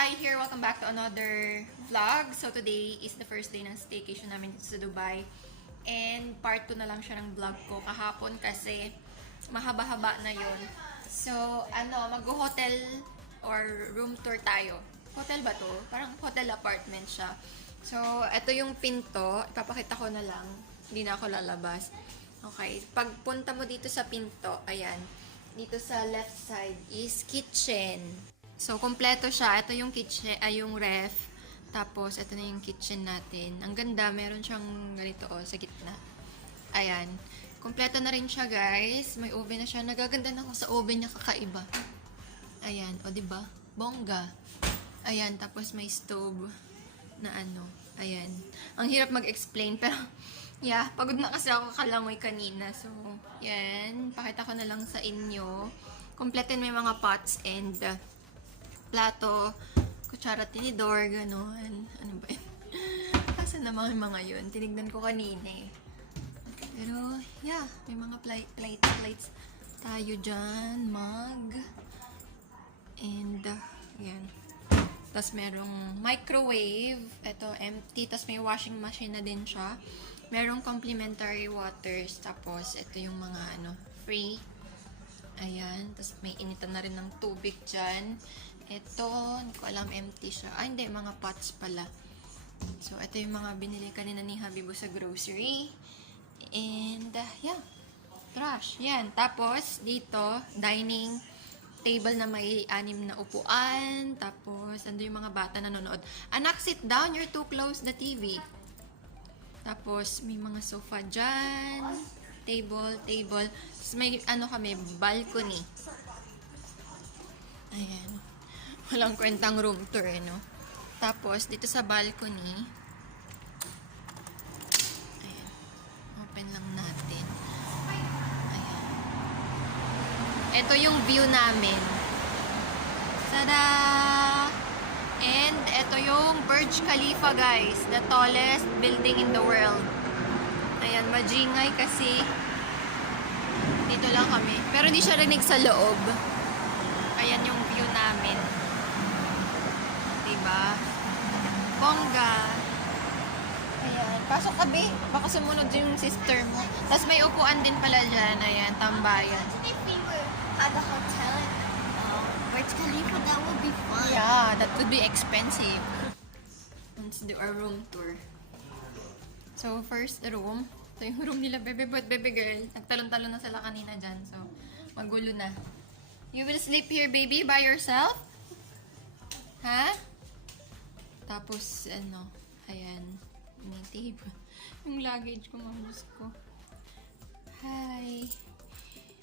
I here. Welcome back to another vlog. So today is the first day ng staycation namin dito sa Dubai. And part 2 na lang siya ng vlog ko kahapon kasi mahaba-haba na yon. So, mag-hotel or room tour tayo. Hotel ba to? Parang hotel apartment siya. So, ito yung pinto. Ipapakita ko na lang. Hindi na ako lalabas. Okay. Pagpunta mo dito sa pinto, ayan. Dito sa left side is kitchen. So, kompleto siya. Ito yung kitchen, yung ref. Tapos, ito na yung kitchen natin. Ang ganda. Meron siyang ganito, sa gitna. Ayan. Kompleto na rin siya, guys. May oven na siya. Nagaganda na ako sa oven niya, kakaiba. Ayan. O, diba? Bongga. Ayan. Tapos, may stove na Ayan. Ang hirap mag-explain, pero yeah, pagod na kasi ako kalangoy kanina. So, yan. Pakita ko na lang sa inyo. Kompletin may mga pots and plato, kutsara, tinidor, gano'n. Ano ba yun? Asan naman yung mga yun? Tinignan ko kanina eh. Pero, yeah. May mga plates tayo dyan. Mug. And, yan. Tapos, merong microwave. Ito, empty. Tapos, may washing machine na din siya. Merong complimentary waters. Tapos, ito yung mga, free. Ayan. Tapos, may initan na rin ng tubig dyan. Ito, hindi ko alam, empty siya. Hindi, mga pots pala. So, ito yung mga binili kanina ni Habibo sa grocery. And, yeah. Trash. Yan. Tapos, dito, dining table na may 6 na upuan. Tapos, ando yung mga bata nanonood. Anak, sit down. You're too close the TV. Tapos, may mga sofa dyan. Table. Tapos, may, kami, balcony. Ayan. Walang kwentang room tour, no? Tapos, dito sa balcony, ayan. Open lang natin. Ayan. Ito yung view namin. Tada! And, ito yung Burj Khalifa, guys. The tallest building in the world. Ayan, majingay kasi dito lang kami. Pero hindi siya rinig sa loob. Ayan yung view namin. Diba? Bongga. Ayan. Pasok kabi. Baka sumunod yung sister mo. Tapos may upuan din pala dyan. Ayan, tambayan. If we were at the hotel in Burj Khalifa, that would be fun. Yeah, that would be expensive. Let's do our room tour. So, first room. Ito yung room nila, bebe boy, bebe girl. Nagtalon-talon na sila kanina dyan. So, magulo na. You will sleep here, baby, by yourself? Ha? Tapos, ayan. May table. Yung luggage ko, mamus ko. Hi.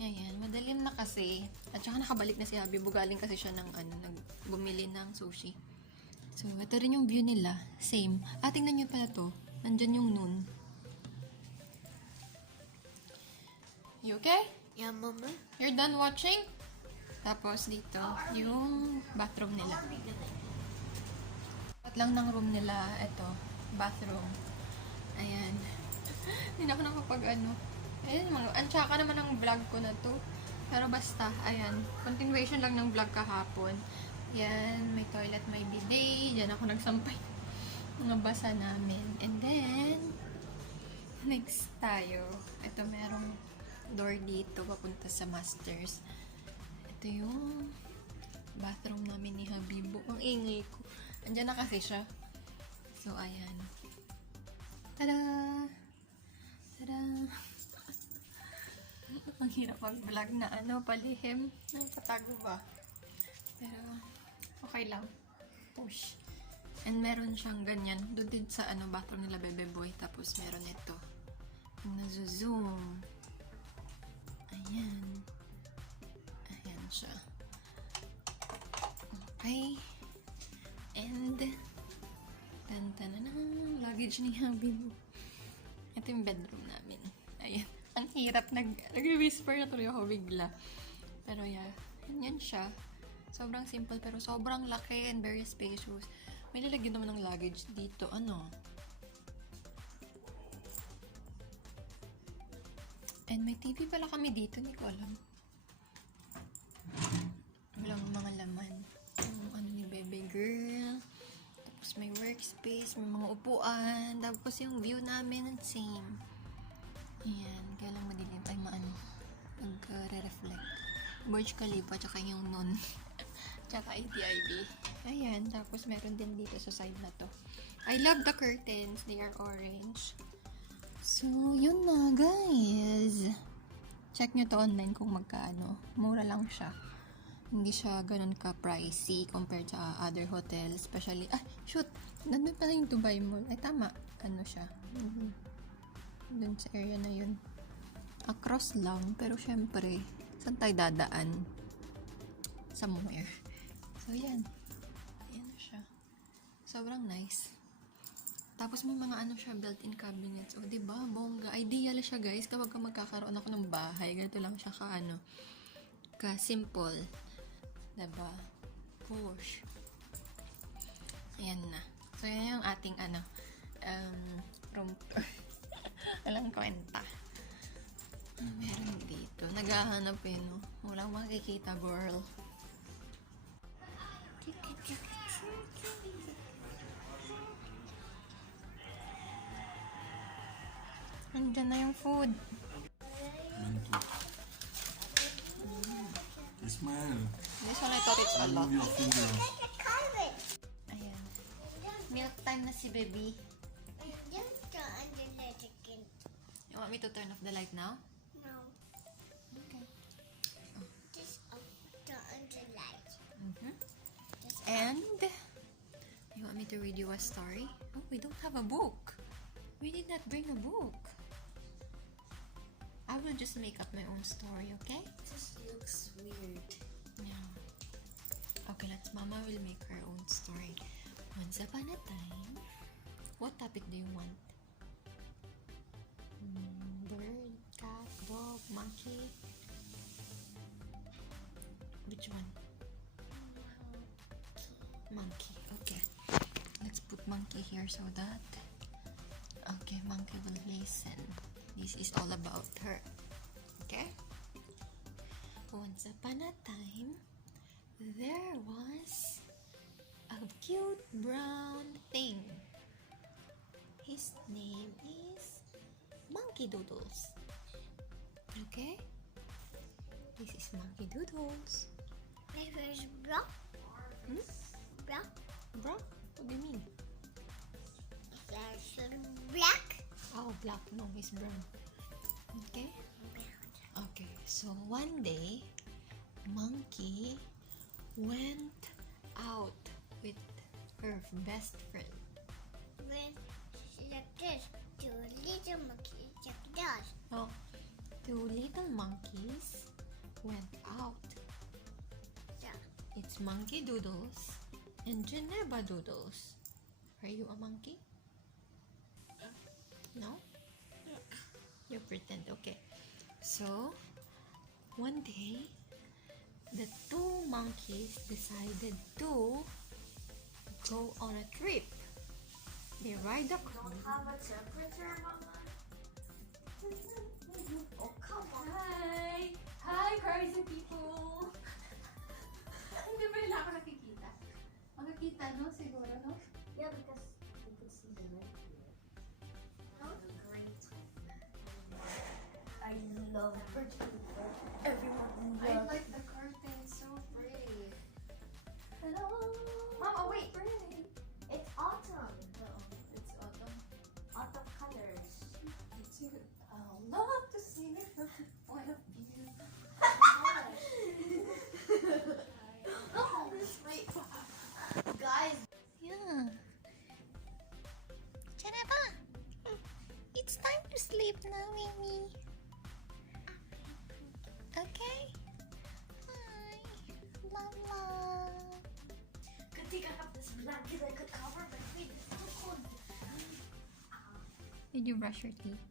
Ayan, madalim na kasi. At saka nakabalik na si Habibo. Galing kasi siya ng, bumili ng sushi. So, ito rin yung view nila. Same. Tingnan nyo pala to. Nandyan yung noon. You okay? Yeah, Mama. You're done watching? Tapos dito, yung bathroom nila. At lang ng room nila, ito, bathroom. Ayan. Hindi na ako nakapag Ayan, ansaka naman ang vlog ko na to. Pero basta, ayan. Continuation lang ng vlog kahapon. Ayan, may toilet, may bidet. Diyan ako nagsampay. Mga basa namin. And then, next tayo. Ito, merong door dito papunta sa masters. Ito yung bathroom namin ni Habibo. Ang ingay ko. Andiyan na kasi siya. So, ayan. Tada! Tada! Ang hirap mag-vlog na palihim. Nakatago ba? Pero, okay lang. Push. And meron siyang ganyan. Doon din sa bathroom nila, bebe boy. Tapos, meron ito. Yung nazo-zoom. Ayan. Ayan siya. Okay. And, tantananang, luggage ni Habibo. Ito yung bedroom namin. Ayan. Ang hirap. Nag-whisper na tuloy ako bigla. Pero yeah, yan siya. Sobrang simple pero sobrang laki and very spacious. May lalagyan naman ng luggage dito. And may TV pala kami dito. Hindi ko alam. Walang mga laman. Yung ni Bebe Girl. workspace, may mga upuan, tapos yung view namin, same. Ayan, kaya lang madilim, ay mag-re-reflect. Burj Khalifa, tsaka yung nun. Tsaka ATIB. Ayan, tapos meron din dito sa side na to. I love the curtains, they are orange. So, yun na guys. Check nyo to online kung magkano. Mura lang siya. Hindi siya ganun ka-pricey compared sa other hotels. Especially, shoot! Nandun pala yung Dubai Mall. Ay, tama. Ano siya? Dun sa area na yun. Across lang. Pero syempre, saan tayo dadaan? Somewhere. So, yan. Yan na siya. Sobrang nice. Tapos may mga siya, built-in cabinets. O, diba? Bongga. Ideal siya, guys. Kapag magkakaroon ako ng bahay, ganito lang siya ka-simple. Diba? Push. Ayan na. So, yan yung ating room tour. Walang kwenta. Meron dito. Naghahanap no? Walang makikita, girl. Andyan na yung food. Smile. This one I thought it's a lot. Move your finger. Ayan. Milk time na si baby. You want me to turn off the light now? No, Okay. just turn the light. And you want me to read you a story? Oh, we don't have a book. We did not bring a book. I will just make up my own story, okay? This looks weird. Yeah. Okay, Mama will make her own story. Once upon a time, what topic do you want? Bird, cat, dog, monkey? Which one? Monkey. Okay. Let's put monkey here so that... Okay, monkey will listen. This is all about her. Okay? Once upon a time, there was a cute brown thing. His name is Monkey Doodles. Okay? This is Monkey Doodles. My first block. Black. Bro, what do you mean? There's black. Oh, black. No, he's brown. Okay? Okay, so one day, Monkey went out with her best friend. When like this, two little monkeys like that. Oh, two little monkeys went out. Yeah. It's Monkey Doodles and Geneva Doodles. Are you a monkey? No? You pretend. Okay. So, one day, the two monkeys decided to go on a trip. They ride a car. Have a temperature, Mama? Oh, come on. Hi! Hi, crazy people! Hindi ba nila ako nakikita? Makikita, no? Siguro, no? Yeah, because you could see the light here. Oh, great. I love Virginia. Everyone I loves like the curtain, so pretty. Hello! Mama, wait! Pretty. It's autumn. It's autumn. Autumn colors. It's you. I'll love to see it from the point of view. Wait. Guys. Yeah. Geneva! It's time to sleep now, Mimi. Okay? Hi. Love, love. Good thing I have this blanket I could cover my feet. It's so cold. Did you brush your teeth?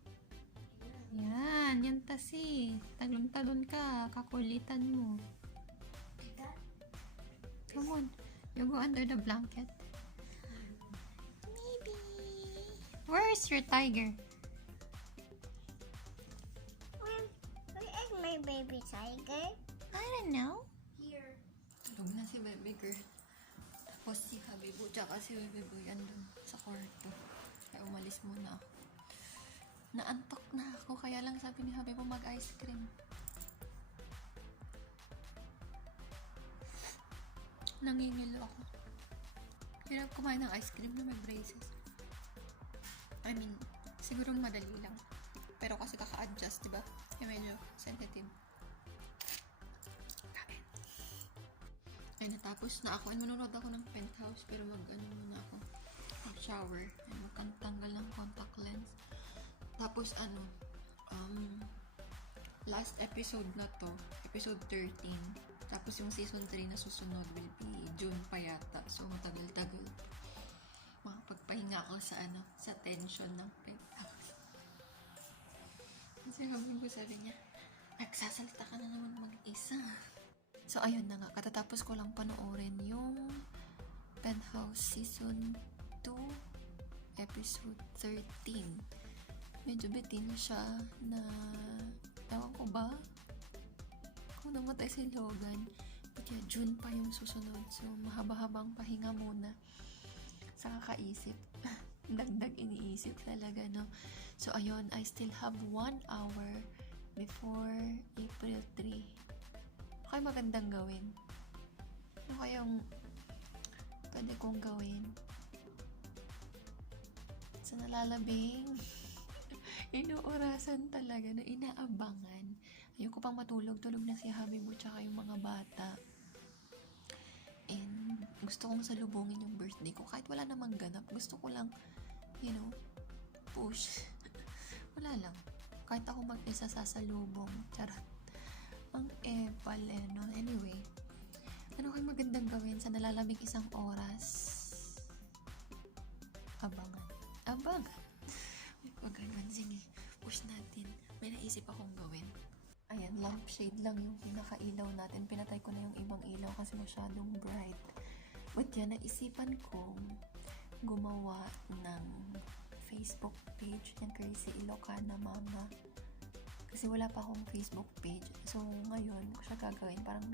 Yan. Yan tasi. Talon-talon ka. Kakulitan mo. Like that? Come on. You go under the blanket. Maybe. Where's your tiger? Where is my baby tiger? I don't know. Here. Tulog na si baby girl. Tapos si Habibu, tsaka si Habibu yan dun sa kwarto. Kaya umalis muna ako. Naantok na ako, kaya lang sabi ni Habibu mag-ice cream. Nangingilo ako. Hirap kumain ng ice cream na may braces. I mean, siguro madali lang. Pero kasi kaka-adjust, diba? Kaya medyo sensitive. Kain. Ay, natapos na ako. And manonood ako ng Penthouse. Pero mag-ano muna ako. Mag-shower. And magtanggal ng contact lens. Tapos last episode na to, episode 13. Tapos yung season 3 na susunod will be June pa yata. So, matagal-tagal. Makapagpahinga ako sa tension ng Penthouse. Kasi sabi niya, nagsasalita ka na naman mag-isa. So, ayun na nga. Katatapos ko lang panoorin yung Penthouse Season 2, Episode 13. Medyo bitin siya na, ewan ko ba? Kung namatay si Logan. Kaya June pa yung susunod. So, mahaba-habang pahinga muna. Sa kakaisip. Dagdag iniisip talaga, no? So, ayun, I still have 1 hour before April 3. Ano kayo magandang gawin? Ano kayong pwede kong gawin? Sa nalalabing, inuurasan talaga na inaabangan. Ayoko pang matulog na si Habibu tsaka yung mga bata. And gusto kong salubungin yung birthday ko. Kahit wala namang ganap, gusto ko lang, push. Wala lang. Kahit ako mag-isa sa Salubong. Charot. Ang epal no? Anyway, ano kayo magandang gawin sa nalalamig 1 oras? Abangan. Wag ganun. Sige, push natin. May naisip akong gawin. Ayan, lampshade lang yung pinakailaw natin. Pinatay ko na yung ibang ilaw kasi masyadong bright. But yan, naisipan kong gumawa ng Facebook page ng Crazy Ilocana Mama. Kasi wala pa akong Facebook page. So, ngayon, ko siya gagawin. Parang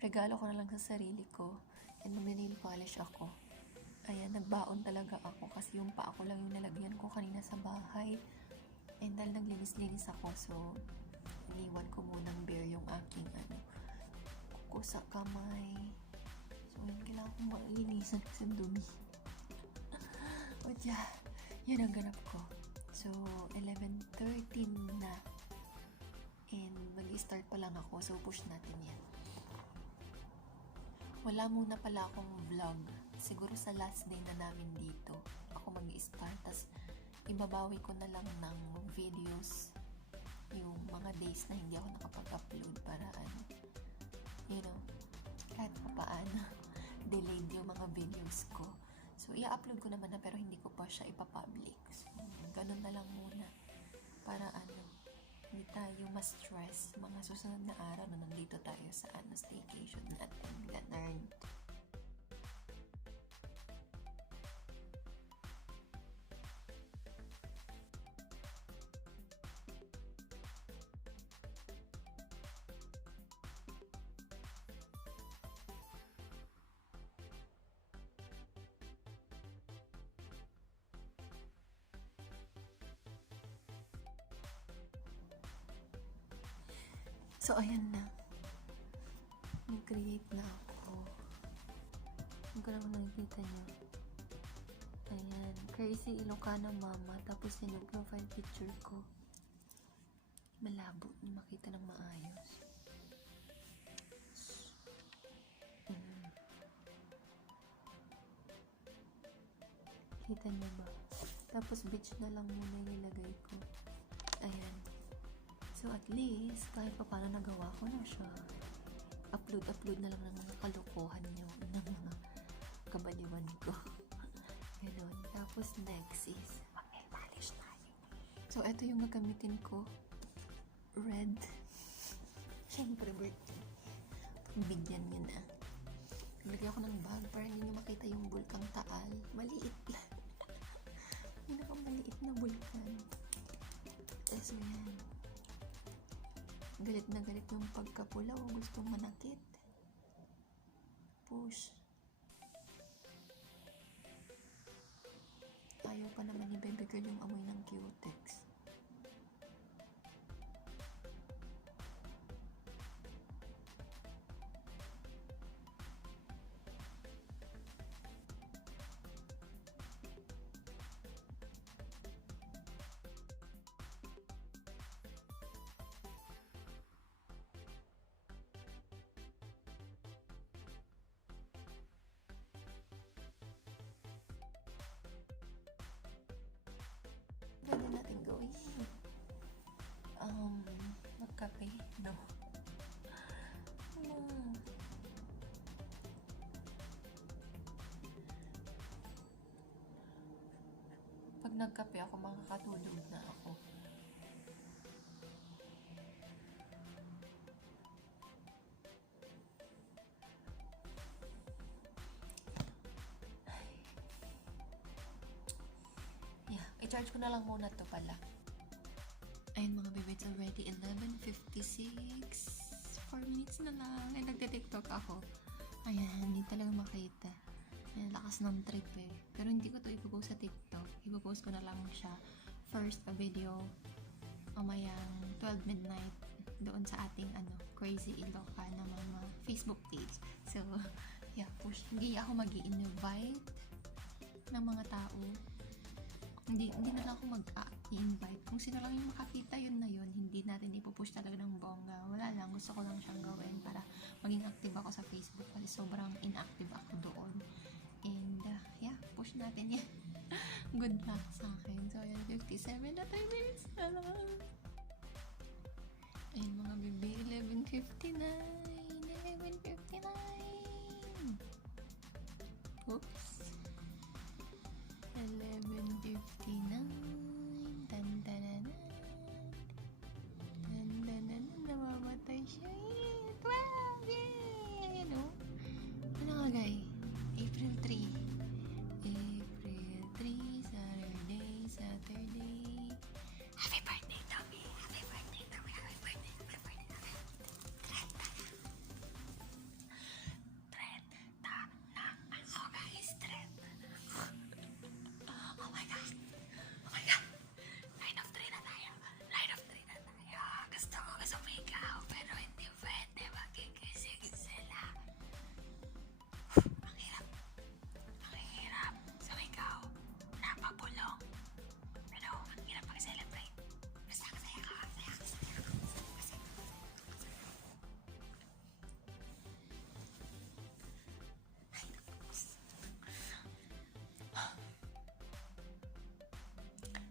regalo ko na lang sa sarili ko. And nail polish ako. Ayan, nagbaon talaga ako kasi yung paa ko lang yung nalagyan ko kanina sa bahay. And dahil naglinis-linis ako, so iniwan ko munang bare yung aking kuko sa kamay. So, yun, kailangan kong malinisan kasi dumi. O diya, yun ang ganap ko. So, 11:13 na. And mag-start pa lang ako, so push natin yan. Wala muna pala akong vlog. Siguro sa last day na namin dito, ako mag-i-start. Tas, ibabawi ko na lang ng videos yung mga days na hindi ako nakapag-upload para kahit paano delayed yung mga videos ko. So, i-upload ko naman na pero hindi ko pa siya ipapublic. So, ganun na lang muna para hindi tayo ma-stress mga susunod na araw na nandito tayo sa staycation natin. Ganun. So, ayan na. Nag-create na ako. Huwag ko naman nakikita nyo. Ayan. Crazy Ilocana Mama. Tapos yung profile picture ko. Malabo. Hindi makita ng maayos. Kita nyo ba? Tapos beach na lang muna nilagay ko. Ayan. So, at least, kahit pa paano nagawa ko na siya. Upload na lang ng mga kalokohan nyo, ng mga kabaliwan ko. Ganon. Tapos, next is, mag-nail polish tayo. So, ito yung gagamitin ko. Red. Siyempre, birthday. Bigyan nyo na. Naglagay ako ng bag para hindi nyo makita yung bulkang Taal. Maliit lang. Pinakamaliit na bulkan. So, yan. Galit na galit yung pagkapula o gustong manakit. push. Ayaw pa naman ni baby girl yung amoy ng cutex. Pwede natin gawin. Magkape? No. Pag nagkape ako, makakatulog na ako. Yeah, i-charge ko na lang muna to pala. Ayun mga baby, it's already 11:56. 4 minutes na lang. Ay, nagte-tiktok ako. Ayan, hindi talaga makita. Ayan, lakas ng trip eh. Pero hindi ko to ipopost sa TikTok. Ipopost ko na lang siya. First, a video mamayang 12 midnight doon sa ating Crazy Ilocana Mama Facebook page. So, yeah, push. Hindi ako mag-i-invite ng mga tao. Hindi na lang ako mag-i-invite. Kung sino lang yung makakita, yun na yun. Hindi natin ipupush talaga ng bongga. Wala lang. Gusto ko lang siyang gawin para maging active ako sa Facebook kasi sobrang inactive ako doon. And, yeah, push natin yan. Good luck sa akin. So, yan, 57 na 5 minutes na lang. Ayun mga bebe, 11:59. 11:59. Oops. 11:59. Tantanan. Tantanan. Namamatay siya. 12! Yay! Ano? Ano nakalagay? April 3. April 3, Saturday. Happy birthday, Tommy! Happy birthday, Tommy! Happy birthday, happy birthday, happy birthday. Thread na ako, guys. Thread. Oh my God! Oh my God! Line of 3 na tayo. Line of 3 na tayo. Gusto ko sumigaw, pero hindi pwede. Magigising sila. Ang hirap. Ang hirap sumigaw. Napapulong. Pero, ang hirap mag-celebrate. Basta kasaya ka. Kasaya ka. Ay, tapos.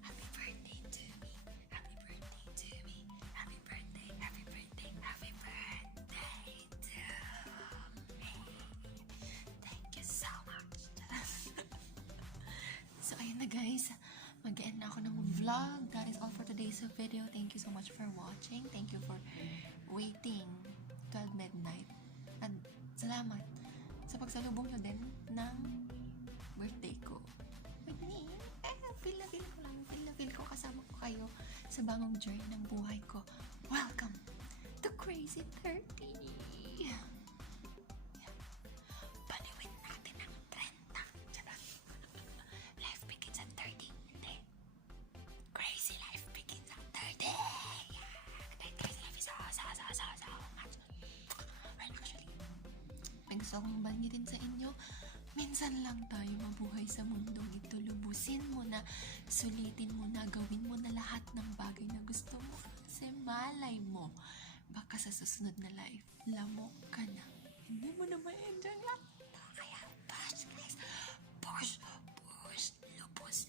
Happy birthday to me. Happy birthday to me. Happy birthday, happy birthday, happy birthday to me. Thank you so much. So, ayun na guys. Mag-end na ako ng vlog. That is all for today's video. Thank you so much for watching. Thank you for waiting 12 midnight. At salamat sa pagsalubong nyo din ng birthday ko. With me. Feel na feel ko lang. Feel na feel ko kasama ko kayo sa bagong journey ng buhay ko. Welcome to Crazy 30. Baliwin natin ang 30. Life begins at 30. Hindi. Crazy life begins at 30. Crazy life is so much. Well, actually, may gusto kong banggitin sa inyo. Minsan lang tayo mabuhay sa mundong ito. Lubusin mo na, sulitin mo na, gawin mo na lahat ng bagay na gusto mo. Kasi malay mo, baka sa susunod na life, lamok ka na. Hindi mo na ma-enjoy lahat. Kaya push, guys. Push, lubos.